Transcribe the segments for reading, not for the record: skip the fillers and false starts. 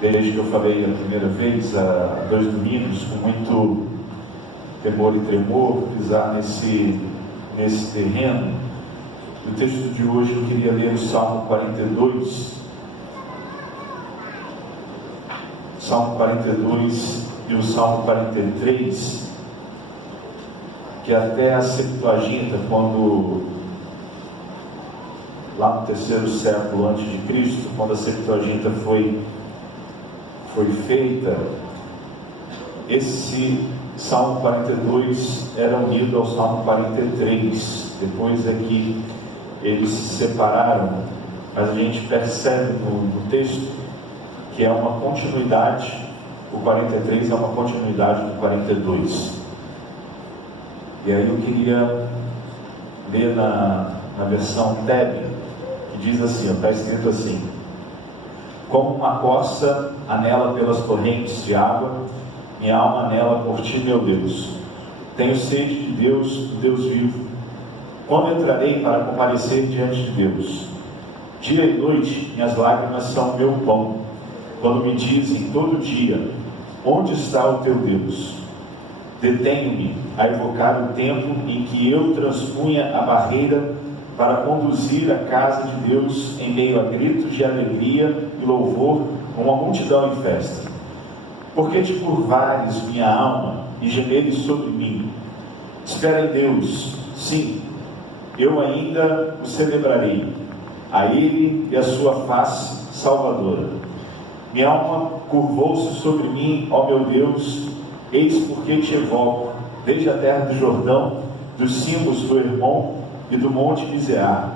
desde que eu falei a primeira vez, há 2 domingos, com muito temor e tremor, pisar nesse terreno. No texto de hoje eu queria ler o Salmo 42, Salmo 42 e o Salmo 43, que até a Septuaginta, quando lá no 3º século antes de Cristo, quando a Septuaginta foi feita, esse Salmo 42 era unido ao Salmo 43. Depois é que eles se separaram, mas a gente percebe no texto que é uma continuidade. O 43 é uma continuidade do 42. E aí eu queria ler na versão TEB, que diz assim, está escrito assim: como uma coça anela pelas torrentes de água, minha alma anela por ti, meu Deus. Tenho sede de Deus, do Deus vivo. Quando entrarei para comparecer diante de Deus? Dia e noite minhas lágrimas são meu pão, quando me dizem todo dia: onde está o teu Deus? Detenho-me a evocar o tempo em que eu transpunha a barreira para conduzir a casa de Deus em meio a gritos de alegria e louvor, com uma multidão em festa. Porque te curvares, minha alma, e gemeres sobre mim? Espera em Deus, sim, eu ainda o celebrarei, a Ele e a sua face salvadora. Minha alma curvou-se sobre mim, ó meu Deus, eis porque te evoco, desde a terra do Jordão, dos cimos do Hermon e do monte Misear.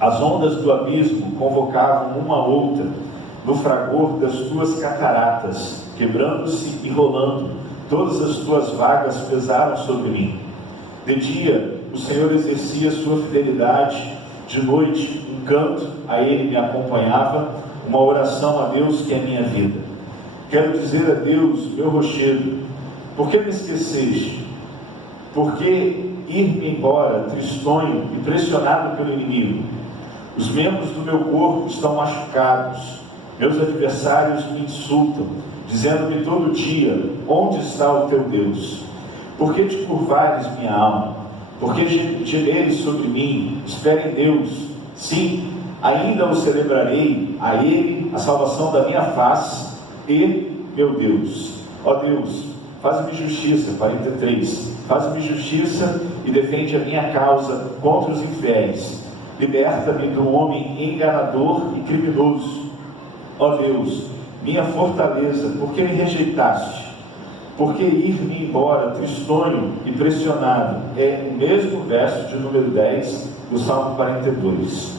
As ondas do abismo convocavam uma a outra, no fragor das tuas cataratas, quebrando-se e rolando, todas as tuas vagas pesaram sobre mim. De dia o Senhor exercia sua fidelidade, de noite um canto a Ele me acompanhava, uma oração a Deus que é minha vida. Quero dizer a Deus, meu rochedo: por que me esqueceste? Por que ir-me embora, tristonho e pressionado pelo inimigo? Os membros do meu corpo estão machucados, meus adversários me insultam, dizendo-me todo dia: onde está o teu Deus? Por que te curvares, minha alma? Por que gemeres sobre mim? Espera em Deus, sim, ainda o celebrarei, a Ele a salvação da minha face e meu Deus. Ó Deus, faz-me justiça. 43. Faz-me justiça e defende a minha causa contra os infiéis. Liberta-me do homem enganador e criminoso. Ó Deus, minha fortaleza, por que me rejeitaste? Por que ir-me embora, tristonho e pressionado? É o mesmo verso de número 10 do Salmo 42.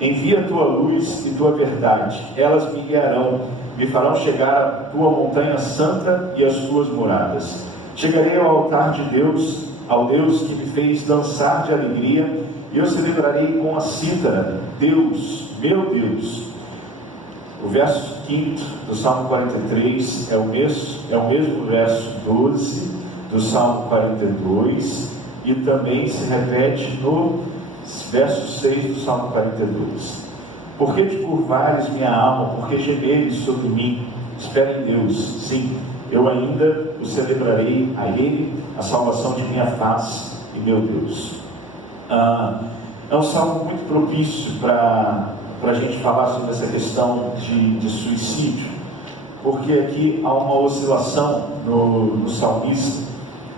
Envia a tua luz e tua verdade, elas me guiarão, me farão chegar à tua montanha santa e às tuas moradas. Chegarei ao altar de Deus, ao Deus que me fez dançar de alegria, e eu celebrarei com a cítara: Deus, meu Deus. O verso 5 do Salmo 43 é o mesmo verso 12 do Salmo 42, e também se repete no verso 6 do Salmo 42. Por que te curvares, minha alma? Por que gemeres sobre mim? Espera em Deus, sim, eu ainda o celebrarei, a Ele a salvação de minha face e meu Deus. É um salmo muito propício para a gente falar sobre essa questão de suicídio, porque aqui há uma oscilação no salmista.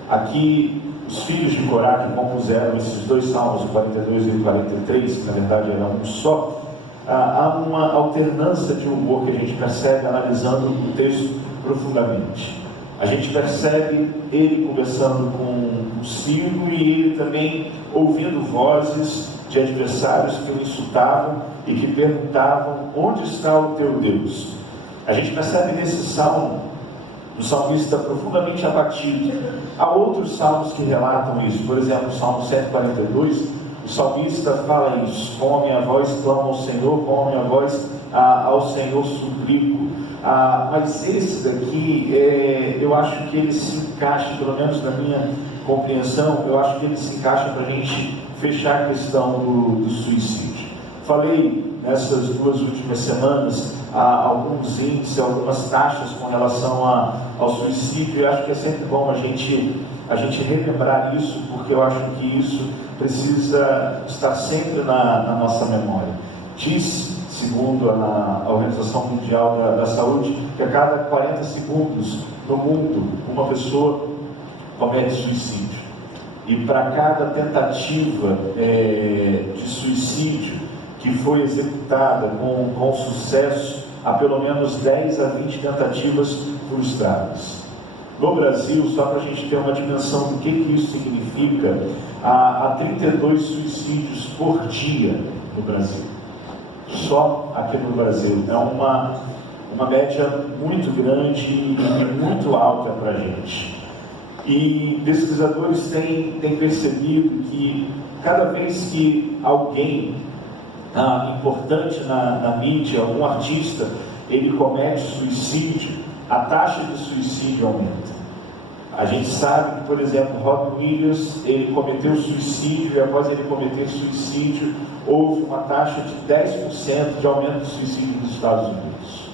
Aqui os filhos de Corá, que compuseram esses 2 salmos, o 42 e o 43, que na verdade era um só, há uma alternância de humor que a gente percebe analisando o texto profundamente. A gente percebe ele conversando com o Ciro e ele também ouvindo vozes de adversários que o insultavam e que perguntavam: onde está o teu Deus? A gente percebe nesse salmo o salmista profundamente abatido. Há outros salmos que relatam isso. Por exemplo, o Salmo 142, o salmista fala isso: com a minha voz clamo ao Senhor, com a minha voz ao Senhor suplico. Mas esse daqui, eu acho que ele se encaixa, pelo menos na minha compreensão, eu acho que ele se encaixa para a gente fechar a questão do suicídio. Falei nessas 2 últimas semanas alguns índices, algumas taxas com relação ao suicídio. Eu acho que é sempre bom a gente relembrar isso, porque eu acho que isso precisa estar sempre na nossa memória. Diz, segundo a Organização Mundial da Saúde, que a cada 40 segundos no mundo uma pessoa comete suicídio. E para cada tentativa de suicídio que foi executada com sucesso, há pelo menos 10 a 20 tentativas frustradas. No Brasil, só para a gente ter uma dimensão do que isso significa, há 32 suicídios por dia no Brasil. Só aqui no Brasil. É uma média muito grande e muito alta para a gente. E pesquisadores têm percebido que cada vez que alguém importante na mídia, algum artista, ele comete suicídio, a taxa de suicídio aumenta. A gente sabe que, por exemplo, Robin Williams, ele cometeu suicídio e após ele cometer suicídio, houve uma taxa de 10% de aumento de suicídio nos Estados Unidos.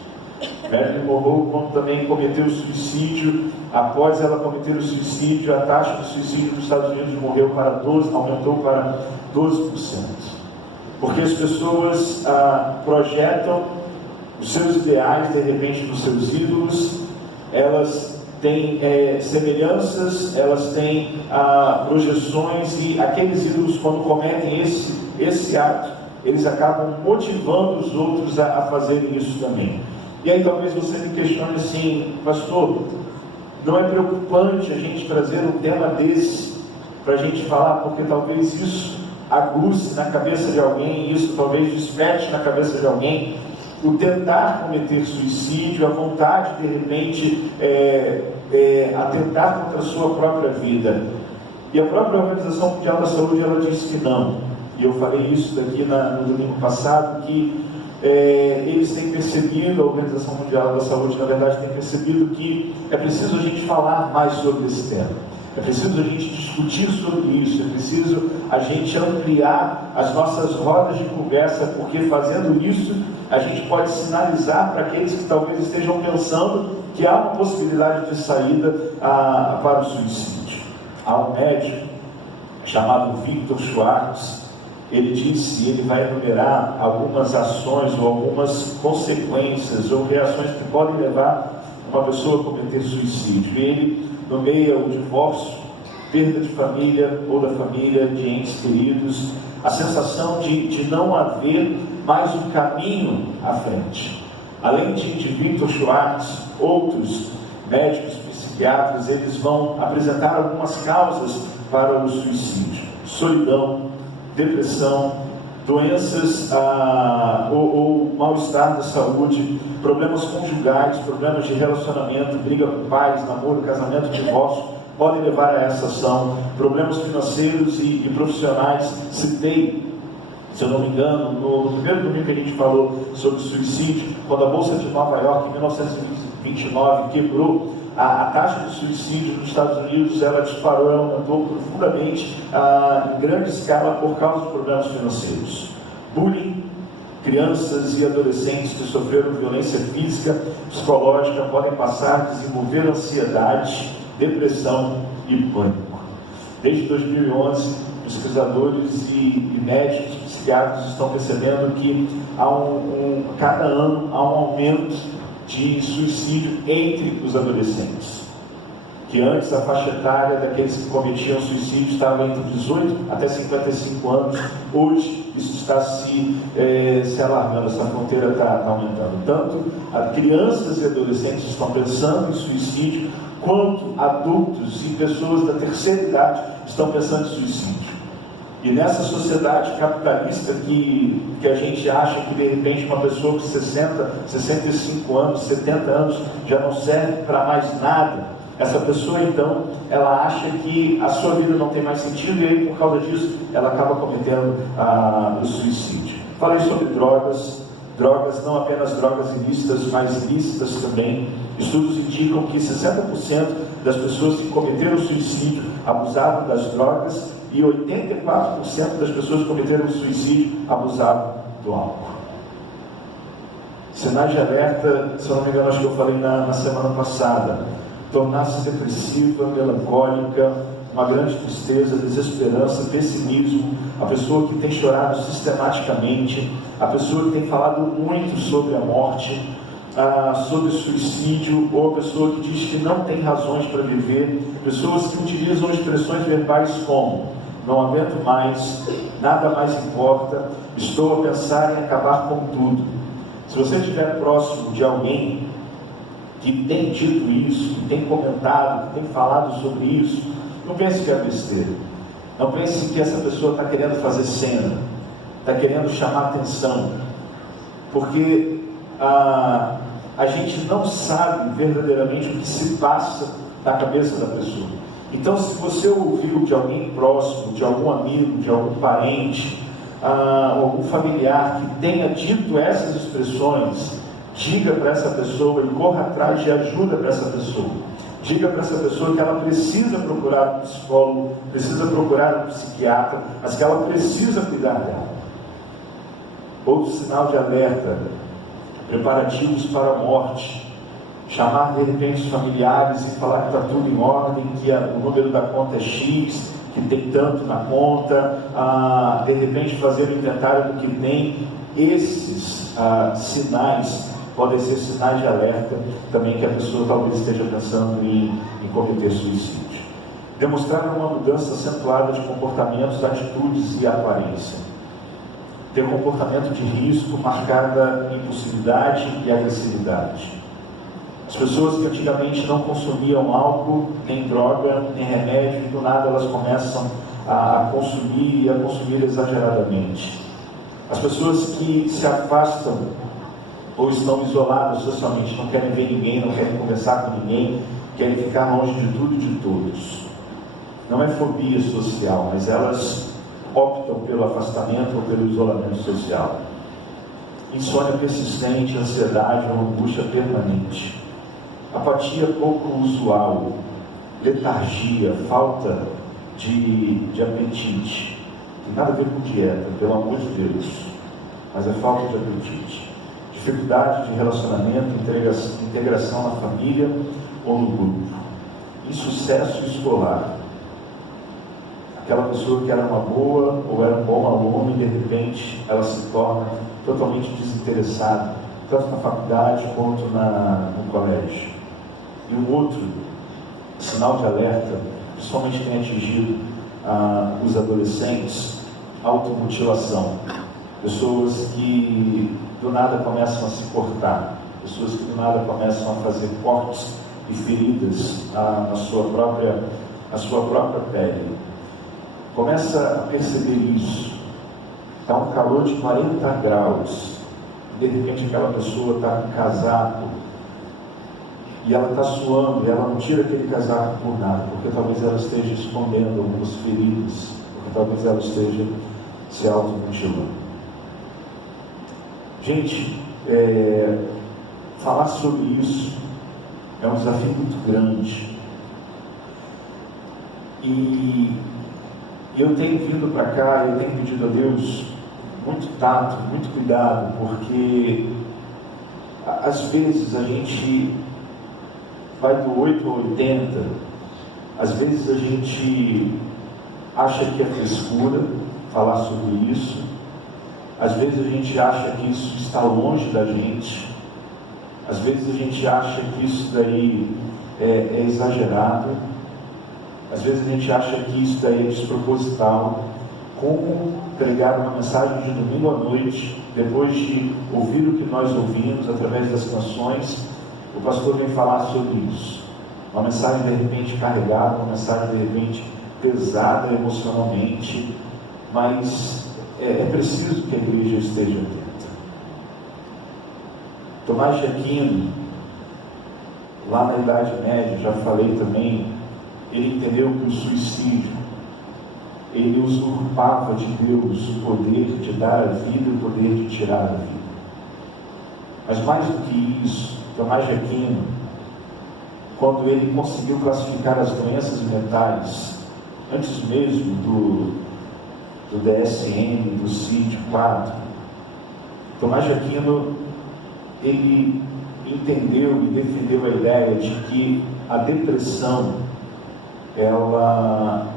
Marilyn Monroe, quando também cometeu suicídio, após ela cometer o suicídio, a taxa de suicídio nos Estados Unidos aumentou para 12%. Porque as pessoas projetam os seus ideais, de repente, nos seus ídolos, elas têm semelhanças, elas têm projeções, e aqueles ídolos, quando cometem esse ato, eles acabam motivando os outros a fazerem isso também. E aí talvez você me questione assim: pastor, não é preocupante a gente trazer um tema desse para a gente falar, porque talvez isso aguce na cabeça de alguém, isso talvez desperte na cabeça de alguém o tentar cometer suicídio, a vontade de repente atentar contra a sua própria vida. E a própria Organização Mundial da Saúde, ela diz que não. E eu falei isso daqui no domingo passado, que eles têm percebido, a Organização Mundial da Saúde, na verdade, tem percebido que é preciso a gente falar mais sobre esse tema. É preciso a gente discutir sobre isso, é preciso a gente ampliar as nossas rodas de conversa, porque fazendo isso, a gente pode sinalizar para aqueles que talvez estejam pensando que há uma possibilidade de saída para o suicídio. Há um médico chamado Victor Schwartz. Ele disse, ele vai enumerar algumas ações ou algumas consequências ou reações que podem levar uma pessoa a cometer suicídio. E ele nomeia o divórcio, perda de família ou da família, de entes queridos, a sensação de não haver mais um caminho à frente. Além de Victor Schwartz, outros médicos, psiquiatras, eles vão apresentar algumas causas para o suicídio: solidão, depressão, doenças ou mal-estar da saúde, problemas conjugais, problemas de relacionamento, briga com pais, namoro, casamento, divórcio, podem levar a essa ação, problemas financeiros e profissionais. Citei, se eu não me engano, no primeiro domingo que a gente falou sobre suicídio, quando a Bolsa de Nova York, em 1929, quebrou, a taxa de suicídio nos Estados Unidos, ela disparou, ela aumentou profundamente em grande escala por causa de problemas financeiros. Bullying, crianças e adolescentes que sofreram violência física, psicológica, podem passar a desenvolver ansiedade, depressão e pânico. Desde 2011, pesquisadores e médicos, psiquiatras estão percebendo que cada ano há um aumento de suicídio entre os adolescentes, que antes a faixa etária daqueles que cometiam suicídio estava entre 18 até 55 anos, hoje isso está se alargando, essa fronteira está aumentando. Tanto crianças e adolescentes estão pensando em suicídio, quanto adultos e pessoas da terceira idade estão pensando em suicídio. E nessa sociedade capitalista que a gente acha que de repente uma pessoa com 60, 65 anos, 70 anos já não serve para mais nada, essa pessoa então, ela acha que a sua vida não tem mais sentido, e aí por causa disso ela acaba cometendo o suicídio. Falei sobre drogas, não apenas drogas ilícitas, mas ilícitas também. Estudos indicam que 60% das pessoas que cometeram suicídio abusavam das drogas, e 84% das pessoas que cometeram suicídio abusavam do álcool. Sinais de alerta, se eu não me engano, acho que eu falei na semana passada. Tornar-se depressiva, melancólica, uma grande tristeza, desesperança, pessimismo, a pessoa que tem chorado sistematicamente, a pessoa que tem falado muito sobre a morte, sobre suicídio, ou a pessoa que diz que não tem razões para viver, pessoas que utilizam expressões verbais como: não aguento mais, nada mais importa, estou a pensar em acabar com tudo. Se você estiver próximo de alguém que tem dito isso, que tem comentado, que tem falado sobre isso, não pense que é besteira. Não pense que essa pessoa está querendo fazer cena, está querendo chamar atenção, porque a gente não sabe verdadeiramente o que se passa na cabeça da pessoa. Então, se você ouviu de alguém próximo, de algum amigo, de algum parente, algum familiar que tenha dito essas expressões, diga para essa pessoa e corra atrás de ajuda para essa pessoa. Diga para essa pessoa que ela precisa procurar um psicólogo, precisa procurar um psiquiatra, mas que ela precisa cuidar dela. Outro sinal de alerta: preparativos para a morte. Chamar de repente os familiares e falar que está tudo em ordem, que o número da conta é X, que tem tanto na conta, de repente fazer o inventário do que tem. Esses sinais podem ser sinais de alerta também, que a pessoa talvez esteja pensando em cometer suicídio. Demonstrar uma mudança acentuada de comportamentos, atitudes e aparência. Ter um comportamento de risco marcada em impulsividade e agressividade. As pessoas que antigamente não consumiam álcool, nem droga, nem remédio, e do nada elas começam a consumir e a consumir exageradamente. As pessoas que se afastam ou estão isoladas socialmente, não querem ver ninguém, não querem conversar com ninguém, querem ficar longe de tudo e de todos. Não é fobia social, mas elas optam pelo afastamento ou pelo isolamento social. Insônia persistente, ansiedade ou angústia permanente. Apatia pouco usual, letargia, falta de apetite. Tem nada a ver com dieta, pelo amor de Deus, mas é falta de apetite. Dificuldade de relacionamento, integração na família ou no grupo. Insucesso escolar. Aquela pessoa que era uma boa ou era um bom aluno e de repente ela se torna totalmente desinteressada, tanto na faculdade quanto no colégio. E um outro sinal de alerta, principalmente tem atingido os adolescentes: automutilação. Pessoas que do nada começam a se cortar, pessoas que do nada começam a fazer cortes e feridas na sua própria pele. Começa a perceber isso. Está um calor de 40 graus, de repente aquela pessoa está com casaco e ela está suando, e ela não tira aquele casaco por nada, porque talvez ela esteja escondendo algumas feridas, porque talvez ela esteja se automutilando. Gente, falar sobre isso é um desafio muito grande. E eu tenho vindo para cá, eu tenho pedido a Deus muito tato, muito cuidado, porque às vezes a gente vai do 8 ao 80, às vezes a gente acha que é frescura falar sobre isso, às vezes a gente acha que isso está longe da gente, às vezes a gente acha que isso daí é exagerado, às vezes a gente acha que isso daí é desproposital. Como pregar uma mensagem de domingo à noite, depois de ouvir o que nós ouvimos através das canções, o pastor vem falar sobre isso. Uma mensagem de repente carregada, uma mensagem de repente pesada emocionalmente, mas é preciso que a igreja esteja atenta. Tomás de Aquino, lá na Idade Média, já falei também, ele entendeu que o suicídio, ele usurpava de Deus o poder de dar a vida e o poder de tirar a vida. Mas mais do que isso, Tomás de Aquino, quando ele conseguiu classificar as doenças mentais, antes mesmo do DSM, do CID-4, Tomás de Aquino, ele entendeu e defendeu a ideia de que a depressão, ela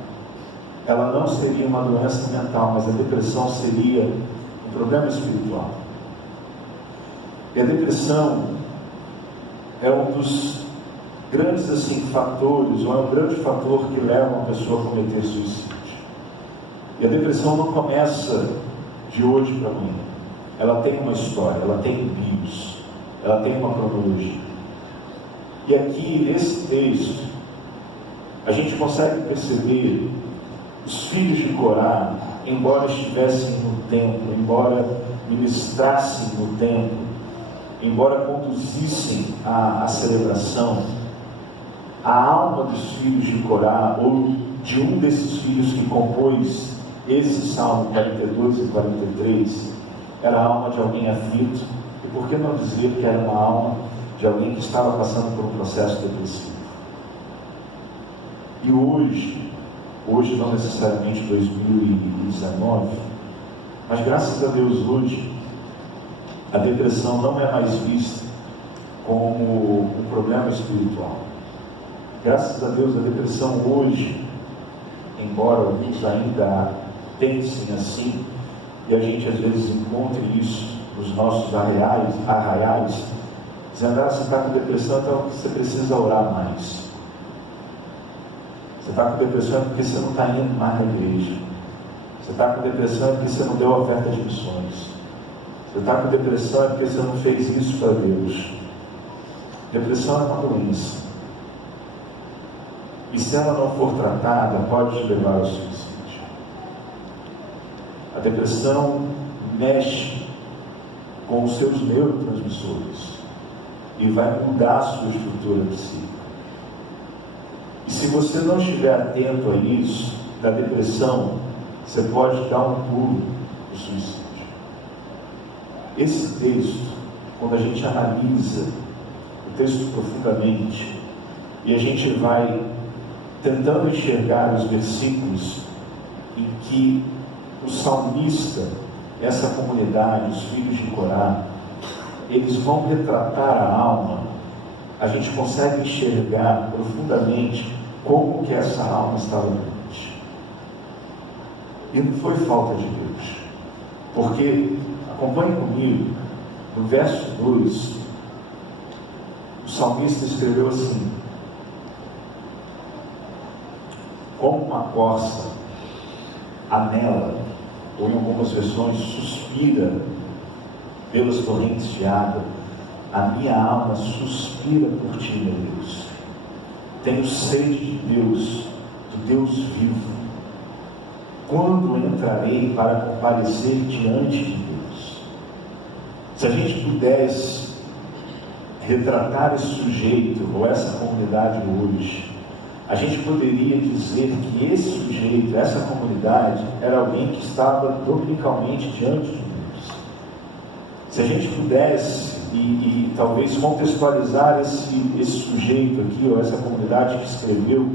não seria uma doença mental, mas a depressão seria um problema espiritual. E a depressão é um dos grandes fatores, ou é um grande fator que leva uma pessoa a cometer suicídio. E a depressão não começa de hoje para amanhã. Ela tem uma história, ela tem bios, ela tem uma cronologia. E aqui, nesse texto, a gente consegue perceber os filhos de Corá, embora estivessem no templo, embora ministrassem no templo, embora conduzissem a celebração, a alma dos filhos de Corá, ou de um desses filhos que compôs esse Salmo 42 e 43, era a alma de alguém aflito, e por que não dizer que era uma alma de alguém que estava passando por um processo depressivo? E hoje não necessariamente 2019, mas graças a Deus hoje, a depressão não é mais vista como um problema espiritual. Graças a Deus a depressão hoje, embora alguns ainda pensem assim, e a gente às vezes encontre isso nos nossos arraiais, dizendo: você está com depressão, então você precisa orar mais. Você está com depressão porque você não está indo mais na igreja. Você está com depressão porque você não deu a oferta de missões. Você está com depressão porque você não fez isso para Deus. Depressão é uma doença. E se ela não for tratada, pode te levar ao suicídio. A depressão mexe com os seus neurotransmissores e vai mudar a sua estrutura psíquica. E se você não estiver atento a isso, da depressão, você pode dar um pulo do suicídio. Esse texto, quando a gente analisa o texto profundamente, e a gente vai tentando enxergar os versículos em que o salmista, essa comunidade, os filhos de Corá, eles vão retratar a alma, a gente consegue enxergar profundamente como que essa alma estava doente. E não foi falta de Deus, porque, acompanhe comigo, no verso 2, o salmista escreveu assim: como uma corça anela, ou em algumas versões suspira pelas torrentes de água, a minha alma suspira por ti, meu Deus. Tenho sede de Deus, do Deus vivo. Quando entrarei para comparecer diante de Deus? Se a gente pudesse retratar esse sujeito, ou essa comunidade hoje, a gente poderia dizer que esse sujeito, essa comunidade, era alguém que estava dominicalmente diante de Deus. Se a gente pudesse, e talvez contextualizar esse sujeito aqui, ou essa comunidade que escreveu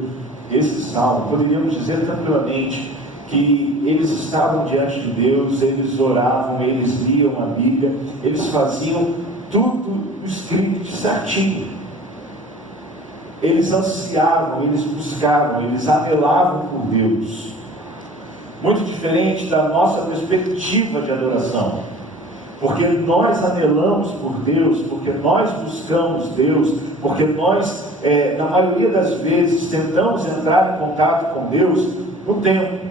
esse salmo, poderíamos dizer tranquilamente que eles estavam diante de Deus, eles oravam, eles liam a Bíblia, eles faziam tudo o script certinho. Eles ansiavam, eles buscavam, eles anelavam por Deus. Muito diferente da nossa perspectiva de adoração. Porque nós anelamos por Deus, porque nós buscamos Deus, porque nós, na maioria das vezes, tentamos entrar em contato com Deus no tempo,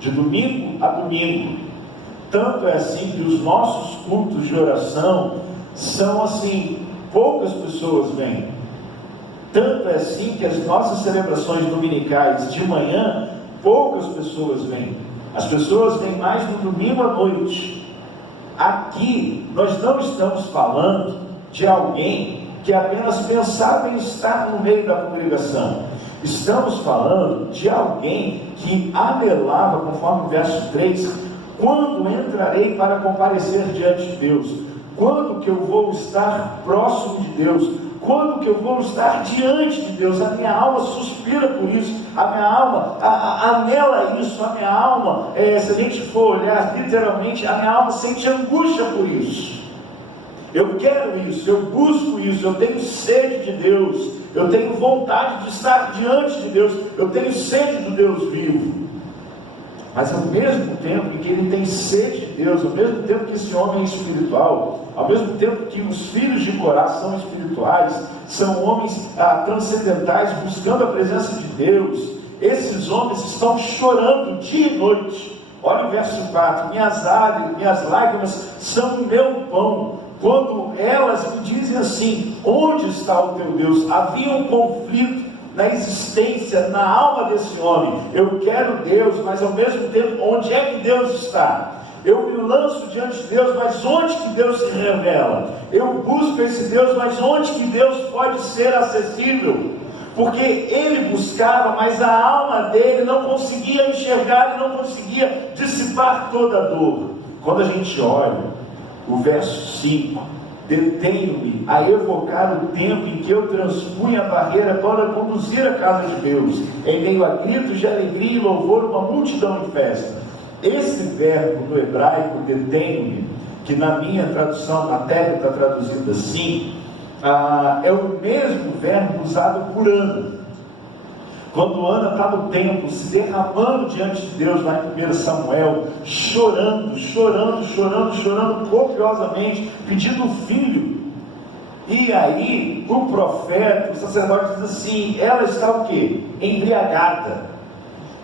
de domingo a domingo. Tanto é assim que os nossos cultos de oração são assim, poucas pessoas vêm. Tanto é assim que as nossas celebrações dominicais de manhã, poucas pessoas vêm. As pessoas vêm mais no domingo à noite. Aqui, nós não estamos falando de alguém que apenas pensava em estar no meio da congregação. Estamos falando de alguém que anelava, conforme o verso 3, quando entrarei para comparecer diante de Deus? Quando que eu vou estar próximo de Deus? Quando que eu vou estar diante de Deus? A minha alma suspira por isso, a minha alma anela isso, a minha alma, se a gente for olhar literalmente, a minha alma sente angústia por isso. Eu quero isso, eu busco isso, eu tenho sede de Deus, eu tenho vontade de estar diante de Deus, eu tenho sede do Deus vivo. Mas ao mesmo tempo em que ele tem sede de Deus, ao mesmo tempo que esse homem é espiritual, ao mesmo tempo que os filhos de Corá são espirituais, são homens transcendentais, buscando a presença de Deus, esses homens estão chorando dia e noite. Olha o verso 4: minhas lágrimas são o meu pão, quando elas me dizem assim: onde está o teu Deus? Havia um conflito na existência, na alma desse homem. Eu quero Deus, mas ao mesmo tempo, onde é que Deus está? Eu me lanço diante de Deus, mas onde que Deus se revela? Eu busco esse Deus, mas onde que Deus pode ser acessível? Porque ele buscava, mas a alma dele não conseguia enxergar e não conseguia dissipar toda a dor. Quando a gente olha o verso 5, detenho-me a evocar o tempo em que eu transpunha a barreira para conduzir a casa de Deus, em meio a gritos de alegria e louvor, uma multidão em festa. Esse verbo no hebraico, detenho-me, que na minha tradução, na Tebra está traduzido assim, é o mesmo verbo usado por Ana. Quando Ana está no templo, se derramando diante de Deus, lá em 1 Samuel, chorando copiosamente, pedindo um filho. E aí, o profeta, o sacerdote diz assim: ela está o quê? Embriagada.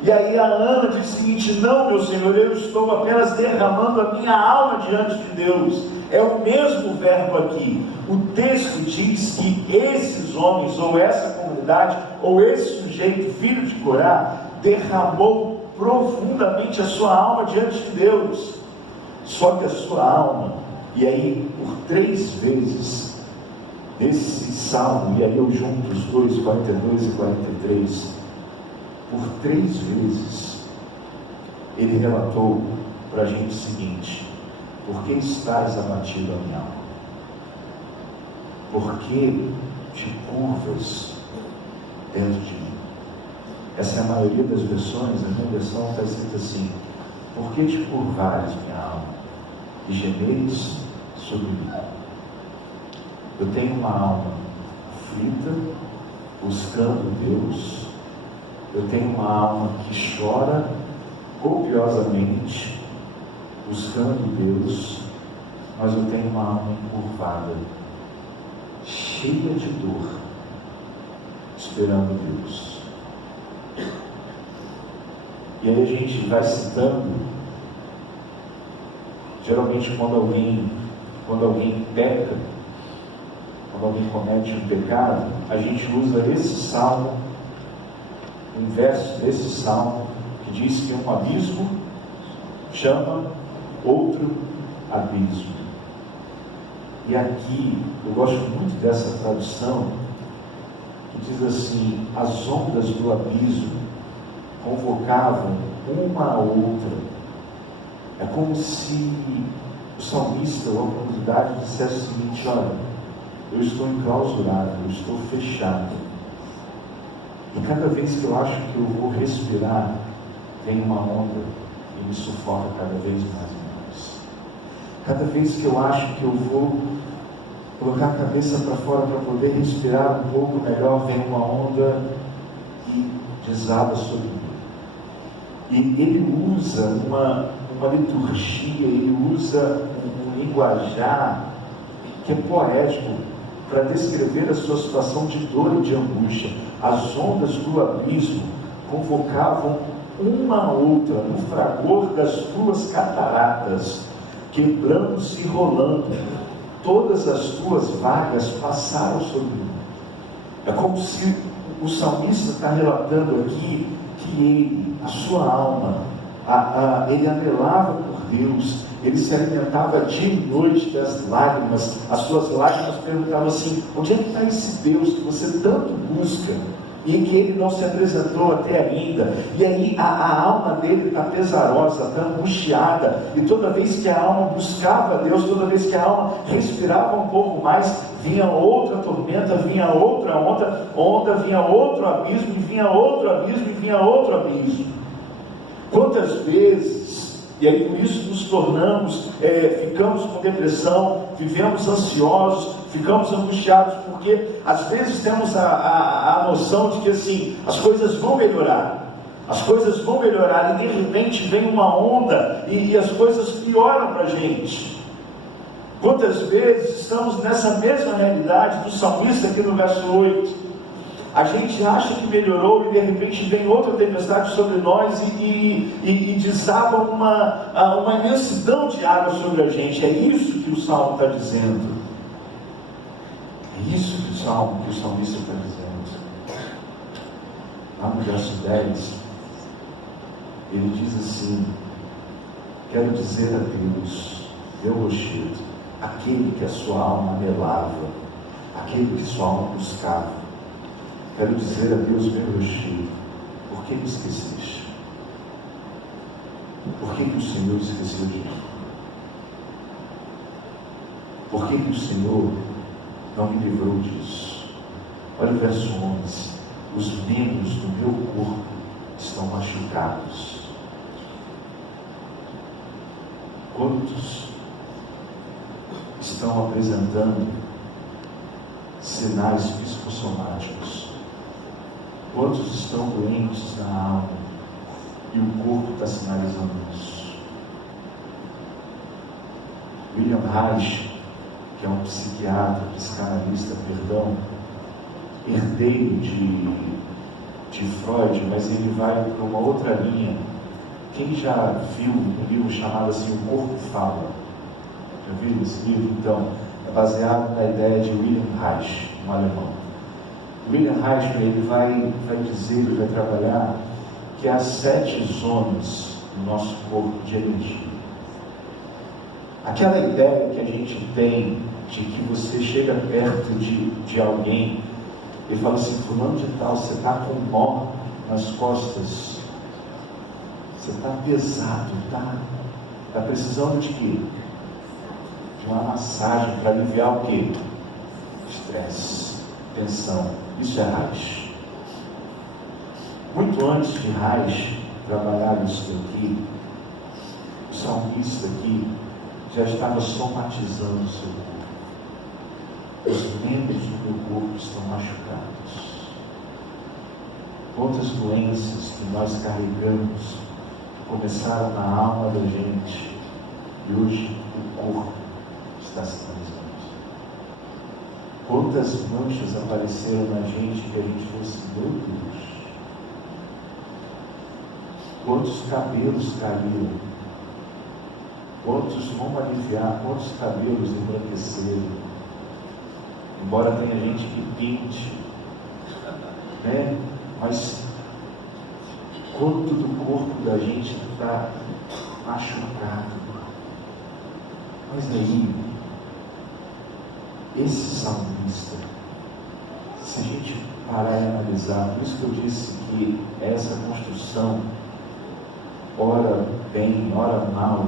E aí a Ana diz o seguinte: não, meu Senhor, eu estou apenas derramando a minha alma diante de Deus. É o mesmo verbo aqui. O texto diz que esses homens, ou essa comunidade, ou esse sujeito, filho de Corá, derramou profundamente a sua alma diante de Deus. Só que a sua alma, e aí por 3 vezes, nesse salmo, e aí eu junto os dois, 42 e 43, por 3 vezes, ele relatou para a gente o seguinte: por que estás abatido a minha alma? Por que te curvas dentro de mim? Essa é a maioria das versões. A minha versão está escrita assim: por que te curvares, minha alma, e gemeis sobre mim? Eu tenho uma alma aflita, buscando Deus. Eu tenho uma alma que chora copiosamente, buscando Deus, mas eu tenho uma alma encurvada, cheia de dor, esperando Deus. E aí a gente vai citando, geralmente quando alguém peca, quando alguém comete um pecado, a gente usa esse salmo, um verso desse salmo, que diz que um abismo chama outro abismo. E aqui, eu gosto muito dessa tradução, que diz assim: as ondas do abismo convocavam uma a outra. É como se o salmista ou a comunidade dissesse o seguinte: olha, eu estou enclausurado, eu estou fechado, e cada vez que eu acho que eu vou respirar, vem uma onda e me sufoca cada vez mais e mais. Cada vez que eu acho que eu vou colocar a cabeça para fora para poder respirar um pouco melhor, vem uma onda e desaba sobre mim. E ele usa uma liturgia, ele usa um linguajar que é poético para descrever a sua situação de dor e de angústia. As ondas do abismo convocavam uma a outra no fragor das tuas cataratas, quebrando-se e rolando. Todas as tuas vagas passaram sobre mim. É como se o salmista está relatando aqui que ele, a sua alma, ele anelava por Deus, ele se alimentava dia e noite das lágrimas. As suas lágrimas perguntavam assim: onde é que está esse Deus que você tanto busca e que ele não se apresentou até ainda? E aí a alma dele está pesarosa, está angustiada, e toda vez que a alma buscava Deus, toda vez que a alma respirava um pouco mais, vinha outra tormenta, vinha outra onda, vinha outro abismo, e vinha outro abismo, e vinha outro abismo. Quantas vezes E aí por isso nos tornamos, ficamos com depressão, vivemos ansiosos, ficamos angustiados, porque às vezes temos a noção de que assim, as coisas vão melhorar, e de repente vem uma onda e as coisas pioram para a gente. Quantas vezes estamos nessa mesma realidade do salmista aqui no verso 8? A gente acha que melhorou e de repente vem outra tempestade sobre nós e desaba uma imensidão de água sobre a gente. É isso que o Salmo está dizendo. É isso que o salmista está dizendo. Lá no verso 10, ele diz assim: quero dizer a Deus, meu rochedo, aquele que a sua alma anelava, aquele que sua alma buscava. Quero dizer a Deus, meu rochedo, por que me esqueceste? Por que o Senhor esqueceu de mim? Por que o Senhor não me livrou disso? Olha o verso 11: os membros do meu corpo estão machucados. Quantos estão apresentando sinais psicossomáticos? Quantos estão doentes na alma e o corpo está sinalizando isso? William Reich, que é um psicanalista, herdeiro de Freud, mas ele vai para uma outra linha. Quem já viu um livro chamado assim, O Corpo Fala? Já viu esse livro? Então, é baseado na ideia de William Reich, um alemão. William Reich, ele vai dizer, ele vai trabalhar que há 7 zonas no nosso corpo de energia. Aquela ideia que a gente tem de que você chega perto de alguém e fala assim: fulano de tal, você está com um nó nas costas, você está pesado, está precisando de quê? De uma massagem para aliviar o quê? Estresse, tensão. Isso é Reich. Muito antes de Reich trabalhar isso aqui, o salmista aqui já estava somatizando o seu corpo. Os membros do meu corpo estão machucados. Quantas doenças que nós carregamos começaram na alma da gente e hoje o corpo está sinalizando. Quantas manchas apareceram na gente que a gente falou assim: meu Deus. Quantos cabelos caíram? Quantos vão aliviar? Quantos cabelos embranqueceram? Embora tenha gente que pinte, né? Mas quanto do corpo da gente está machucado? Mas aí, esse salmista, se a gente parar e analisar, por isso que eu disse que essa construção, ora bem, ora mal,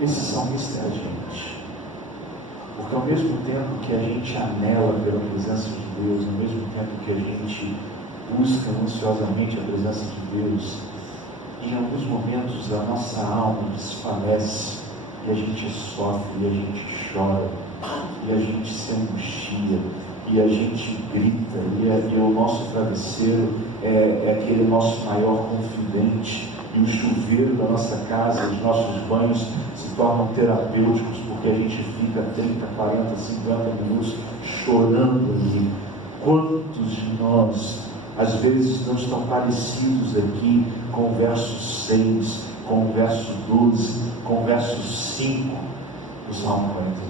esse salmista é a gente. Porque ao mesmo tempo que a gente anela pela presença de Deus, ao mesmo tempo que a gente busca ansiosamente a presença de Deus, em alguns momentos a nossa alma desfalece e a gente sofre, e a gente chora, e a gente se angustia, e a gente grita, e o nosso travesseiro é aquele nosso maior confidente, e o chuveiro da nossa casa, os nossos banhos se tornam terapêuticos, porque a gente fica 30, 40, 50 minutos chorando ali. Quantos de nós, às vezes, não estão parecidos aqui com o verso 6, com o verso 12, com o verso 5 do Salmo 43?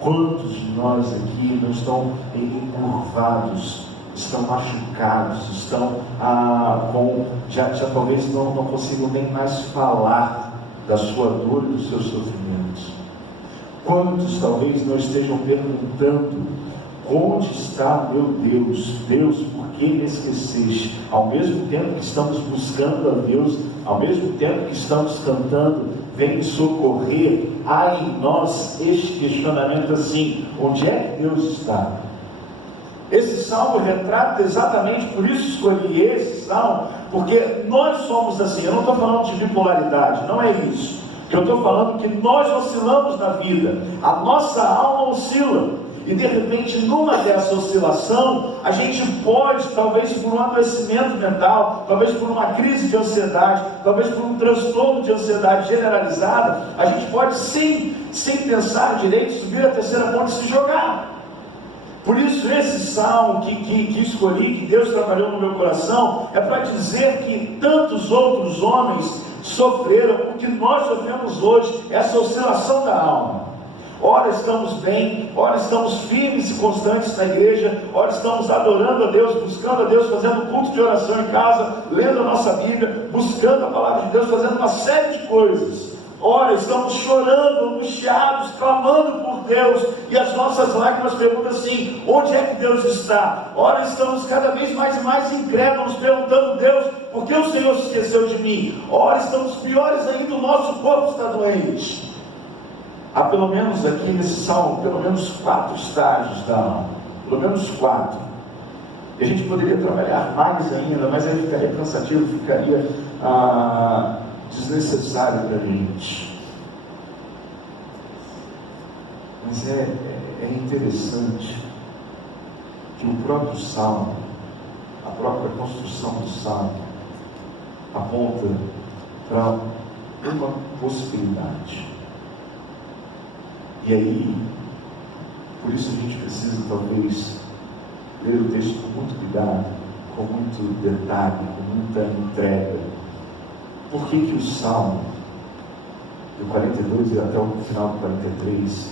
Quantos de nós aqui não estão encurvados, estão machucados, estão já talvez não consigam nem mais falar da sua dor e dos seus sofrimentos? Quantos talvez não estejam perguntando: onde está meu Deus? Deus, por que me esqueceste? Ao mesmo tempo que estamos buscando a Deus, ao mesmo tempo que estamos cantando, vem me socorrer, há em nós este questionamento assim: onde é que Deus está? Esse salmo retrata exatamente, por isso escolhi esse salmo, porque nós somos assim. Eu não estou falando de bipolaridade, não é isso. Que eu estou falando que nós oscilamos na vida, a nossa alma oscila, e de repente numa dessa oscilação, a gente pode, talvez por um adoecimento mental, talvez por uma crise de ansiedade, talvez por um transtorno de ansiedade generalizada, a gente pode sem pensar direito, subir a terceira ponte e se jogar. Por isso esse salmo que escolhi, que Deus trabalhou no meu coração, é para dizer que tantos outros homens sofreram o que nós sofremos hoje, essa oscilação da alma. Ora estamos bem, ora estamos firmes e constantes na igreja, ora estamos adorando a Deus, buscando a Deus, fazendo culto de oração em casa, lendo a nossa Bíblia, buscando a palavra de Deus, fazendo uma série de coisas. Ora estamos chorando, angustiados, clamando por Deus, e as nossas lágrimas perguntam assim: onde é que Deus está? Ora estamos cada vez mais e mais incrédulos, perguntando: Deus, por que o Senhor se esqueceu de mim? Ora estamos piores ainda, o nosso corpo está doente. Há pelo menos aqui nesse salmo, pelo menos 4 estágios da alma, pelo menos 4. E a gente poderia trabalhar mais ainda, mas aí ficaria cansativo, ficaria desnecessário para a gente. Mas é interessante que o próprio salmo, a própria construção do salmo, aponta para uma possibilidade. E aí, por isso a gente precisa talvez ler o texto com muito cuidado, com muito detalhe, com muita entrega. Por que o salmo do 42 e até o final do 43,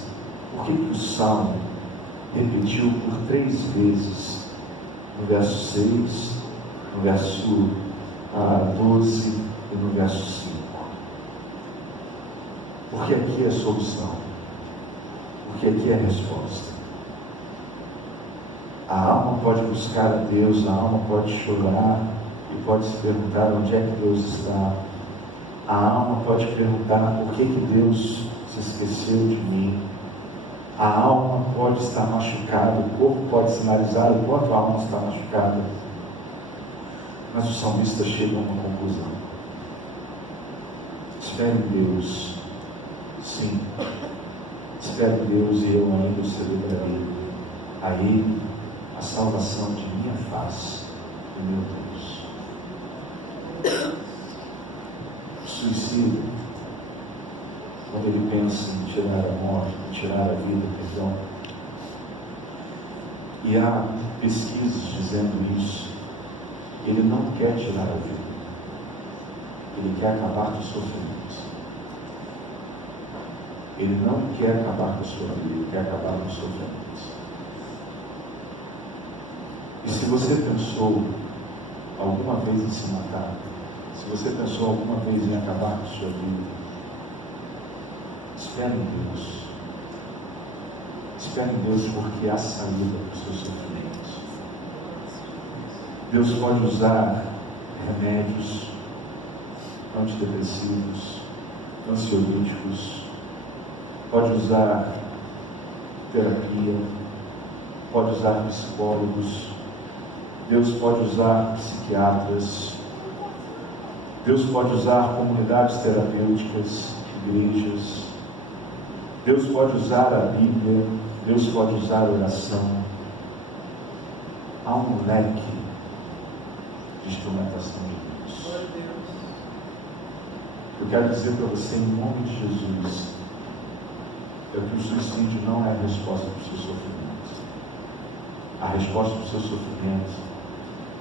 por que o salmo repetiu por 3 vezes no verso 6, no verso 12 e no verso 5? Porque aqui é a solução. Porque aqui é a resposta. A alma pode buscar a Deus, a alma pode chorar e pode se perguntar onde é que Deus está. A alma pode perguntar por que Deus se esqueceu de mim. A alma pode estar machucada, o corpo pode sinalizar o quanto a alma está machucada. Mas o salmista chega a uma conclusão: espere em Deus. Sim, espere em Deus e eu ainda o celebrarei. A Ele a salvação de minha face e meu Deus. O suicídio, quando ele pensa em tirar a morte, em tirar a vida, perdão, e há pesquisas dizendo isso, ele não quer tirar a vida, ele quer acabar com o sofrimento. Ele não quer acabar com a sua vida, ele quer acabar com o sofrimento. E se você pensou alguma vez em se matar, se você pensou alguma vez em acabar com a sua vida, espere em Deus. Espere em Deus, porque há saída para os seus sofrimentos. Deus pode usar remédios antidepressivos, ansiolíticos, pode usar terapia, pode usar psicólogos, Deus pode usar psiquiatras, Deus pode usar comunidades terapêuticas, igrejas, Deus pode usar a Bíblia, Deus pode usar a oração. Há um leque de instrumentação de Deus. Eu quero dizer para você, em nome de Jesus, é que o suicídio não é a resposta para o seu sofrimento. A resposta para o seu sofrimento: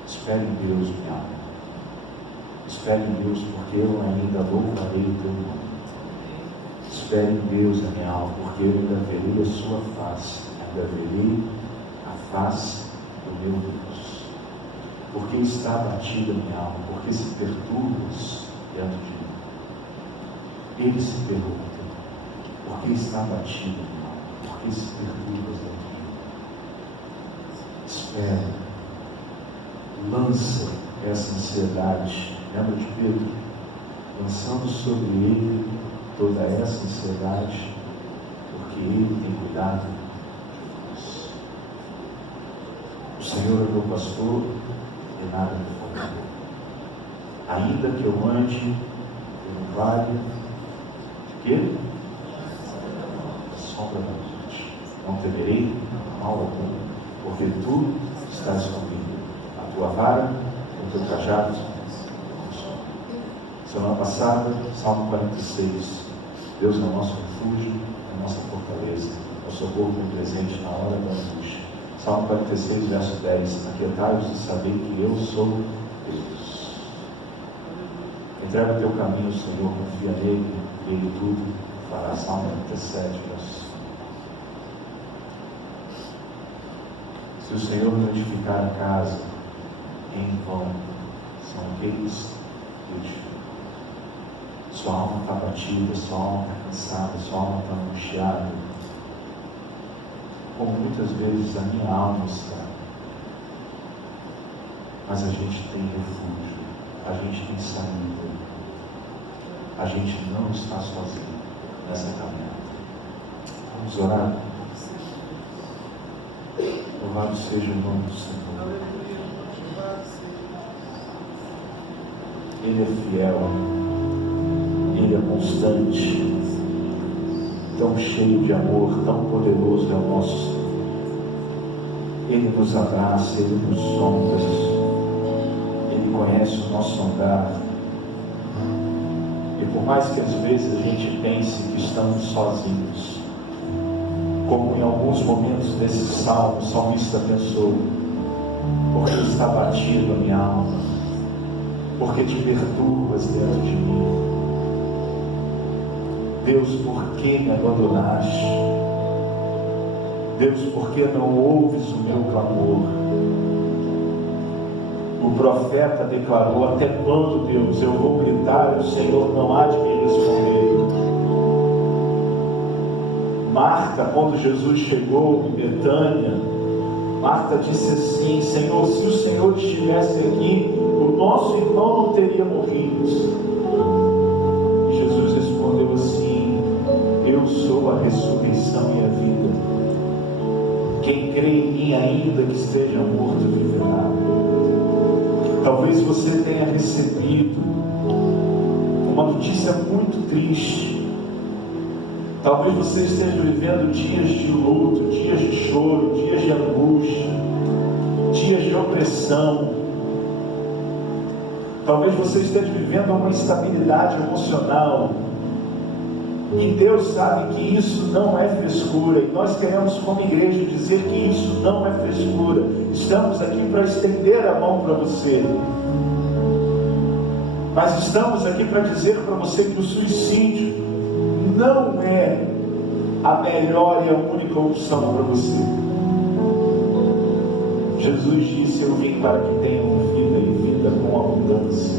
espere em Deus, minha alma. Espere em Deus, porque eu ainda louvarei o teu nome. Espere em Deus, a minha alma, porque eu ainda verei a sua face, ainda verei a face do meu Deus. Porque está abatida a minha alma, porque se perturbas diante de mim. Ele se pergunta: porque está abatida a minha alma, porque se perturbas diante de mim. Espere, lança essa ansiedade. Lembra de Pedro? Lançando sobre ele toda essa ansiedade, porque ele tem cuidado de nós. O Senhor é meu pastor e nada me faltará. Ainda que eu ande pelo vale de quê? A sombra da morte, não temerei mal algum, porque tu estás comigo. A tua vara, o teu cajado. Semana passada, Salmo 46. Deus é o nosso refúgio, é a nossa fortaleza, é o socorro presente na hora da angústia. Salmo 46, verso 10. Aquietai-vos e sabei que eu sou Deus. Entrega o teu caminho, Senhor, confia nele, ele tudo fará. Salmo 47, verso. Se o Senhor não edificar a casa, em vão são aqueles que edificam. Sua alma está batida, sua alma está cansada, sua alma está angustiada, como muitas vezes a minha alma está. Mas a gente tem refúgio, a gente tem saída, a gente não está sozinho nessa caminhada. Vamos orar? Louvado seja o nome do Senhor. Ele é fiel, Ele é constante, tão cheio de amor, tão poderoso é o nosso Senhor. Ele nos abraça, Ele nos sonda, Ele conhece o nosso andar. E por mais que às vezes a gente pense que estamos sozinhos, como em alguns momentos desse salmo, o salmista pensou: porque está batido a minha alma, porque te perturbas dentro de mim. Deus, por que me abandonaste? Deus, por que não ouves o meu clamor? O profeta declarou: até quando, Deus, eu vou gritar e o Senhor não há de me responder? Marta, quando Jesus chegou em Betânia, Marta disse assim: Senhor, se o Senhor estivesse aqui, o nosso irmão não teria morrido. E Jesus respondeu assim: eu sou a ressurreição e a vida. Quem crê em mim, ainda que esteja morto, viverá. Talvez você tenha recebido uma notícia muito triste. Talvez você esteja vivendo dias de luto, dias de choro, dias de angústia, dias de opressão. Talvez você esteja vivendo uma instabilidade emocional. E Deus sabe que isso não é frescura. E nós queremos, como igreja, dizer que isso não é frescura. Estamos aqui para estender a mão para você. Mas estamos aqui para dizer para você que o suicídio não é a melhor e a única opção para você. Jesus disse: eu vim para que tenham vida e vida com abundância.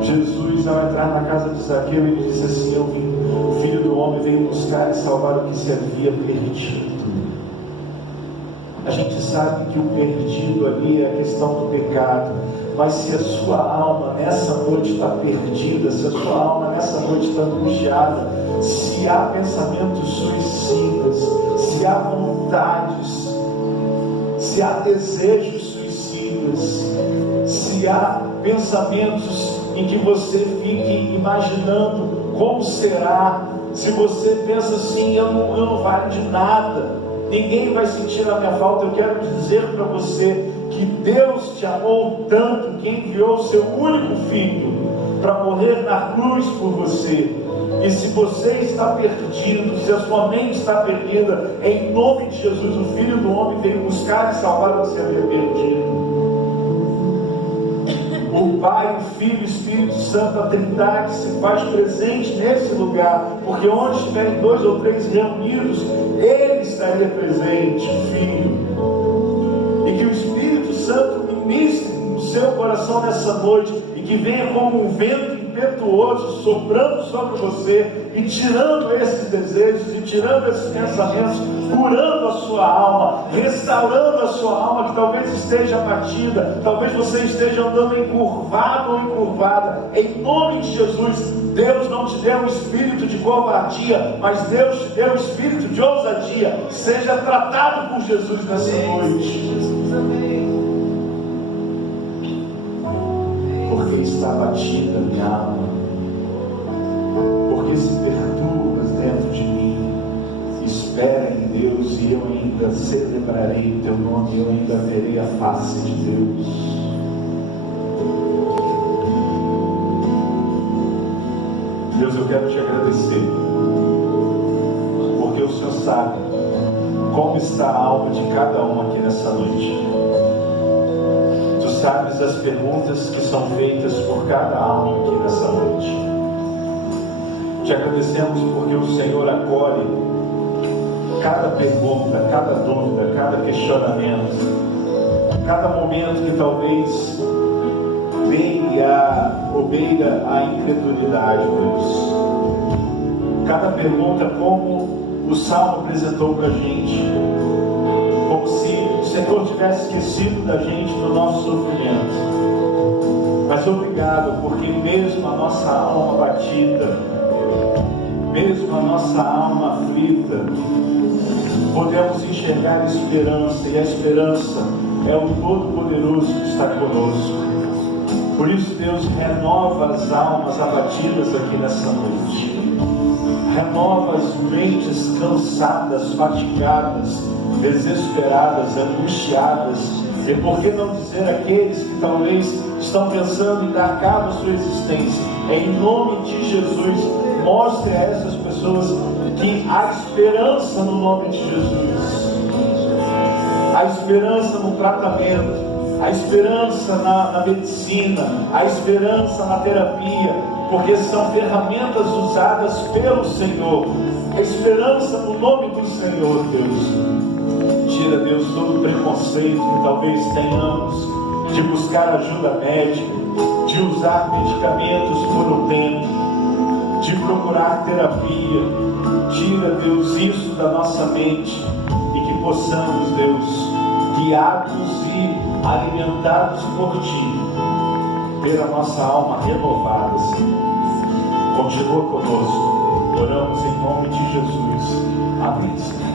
Jesus, ao entrar na casa de Zaqueu, ele disse assim: eu vim, o Filho do Homem veio buscar e salvar o que se havia perdido. A gente sabe que o perdido ali é a questão do pecado. Mas se a sua alma nessa noite está perdida, se a sua alma nessa noite está angustiada, se há pensamentos suicidas, se há vontades, se há desejos suicidas, se há pensamentos em que você fique imaginando como será, se você pensa assim: eu não valho de nada, ninguém vai sentir a minha falta. Eu quero dizer para você que Deus te amou tanto que enviou o seu único filho para morrer na cruz por você. E se você está perdido, se a sua mente está perdida, em nome de Jesus, o Filho do Homem veio buscar e salvar o que se havia perdido. O Pai, o Filho e o Espírito Santo, a Trindade, se faz presente nesse lugar, porque onde estiverem 2 ou 3 reunidos, Ele estaria presente, Filho. E que o Espírito Santo ministre no seu coração nessa noite, e que venha como um vento impetuoso soprando sobre você e tirando esses desejos e tirando esses pensamentos, curando a sua alma, restaurando a sua alma que talvez esteja abatida, talvez você esteja andando encurvado ou encurvada. Em nome de Jesus, Deus não te deu um espírito de covardia, mas Deus te deu um espírito de ousadia. Seja tratado por Jesus nessa noite. Porque está abatida a minha alma, porque se perturbas dentro de mim. Espera em Deus e eu ainda celebrarei o teu nome, eu ainda verei a face de Deus. Deus, eu quero te agradecer, porque o Senhor sabe como está a alma de cada um aqui nessa noite. Tu sabes as perguntas que são feitas por cada alma aqui nessa noite. Te agradecemos porque o Senhor acolhe cada pergunta, cada dúvida, cada questionamento, cada momento que talvez beira a incredulidade, Deus. Cada pergunta, como o Salmo apresentou para a gente, como se o Senhor tivesse esquecido da gente no nosso sofrimento. Mas obrigado, porque mesmo a nossa alma batida, mesmo a nossa alma aflita, podemos enxergar a esperança, e a esperança é o Todo-Poderoso que está conosco. Por isso, Deus, renova as almas abatidas aqui nessa noite. Renova as mentes cansadas, fatigadas, desesperadas, angustiadas. E por que não dizer aqueles que talvez estão pensando em dar cabo à sua existência? Em nome de Jesus, mostre a essas pessoas que há esperança no nome de Jesus. Há esperança no tratamento, há esperança na medicina, há esperança na terapia, porque são ferramentas usadas pelo Senhor. A esperança no nome do Senhor, Deus. Tira, Deus, todo preconceito que talvez tenhamos de buscar ajuda médica, de usar medicamentos por um tempo, de procurar terapia. Tira, Deus, isso da nossa mente e que possamos, Deus, guiados e alimentados por Ti, ter a nossa alma renovada, Senhor. Continua conosco. Oramos em nome de Jesus. Amém, Senhor.